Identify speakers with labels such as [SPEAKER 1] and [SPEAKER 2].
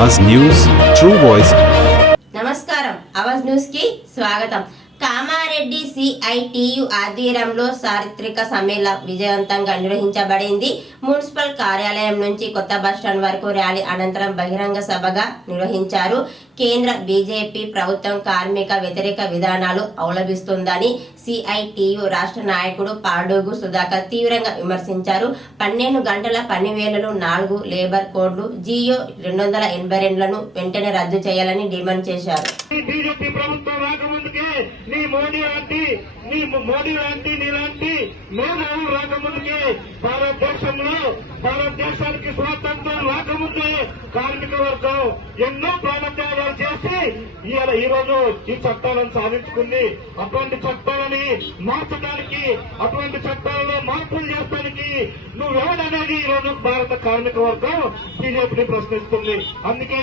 [SPEAKER 1] అవాజ్ news true voice
[SPEAKER 2] నమస్కారం. అవాజ్ న్యూస్కి స్వాగతం. కామారెడ్డి సిఐటియు ఆధ్వర్యంలో చారిత్రక సమ్మేళనం విజయవంతంగా నిర్వహించబడింది. మున్సిపల్ కార్యాలయం నుంచి కొత్త బస్టాండ్ వరకు ర్యాలీ అనంతరం బహిరంగ సభగా నిర్వహించారు. కేంద్ర బీజేపీ ప్రభుత్వం కార్మిక వ్యతిరేక విధానాలు అవలంబిస్తుందని సిఐటియు రాష్ట్ర నాయకుడు పాడుగు సుధాకర్ తీవ్రంగా విమర్శించారు. పన్నెండు గంటల పని వేళలు నాలుగు లేబర్ కోడ్లు జియో రెండు వందల ఎనభై రెండులను వెంటనే రద్దు చేయాలని డిమాండ్ చేశారు.
[SPEAKER 3] బీజేపీ ప్రభుత్వం రాకముందుకే నీ మోడీ లాంటి నీ మోడీ లాంటి నీలాంటి మేధావులు రాకముందుకే భారతదేశంలో భారతదేశానికి స్వాతంత్రం రాకముందే కార్మిక వర్గం ఎన్నో ప్రాణత్యాగాలు చేసి ఇవాళ ఈ రోజు ఈ చట్టాలను సాధించుకుంది అటువంటి చట్టాలని మార్చడానికి అటువంటి చట్టాలలో మార్పులు చేయడానికి నువ్వెవడనేది ఈ రోజు భారత కార్మిక వర్గం బీజేపీని ప్రశ్నిస్తుంది. అందుకే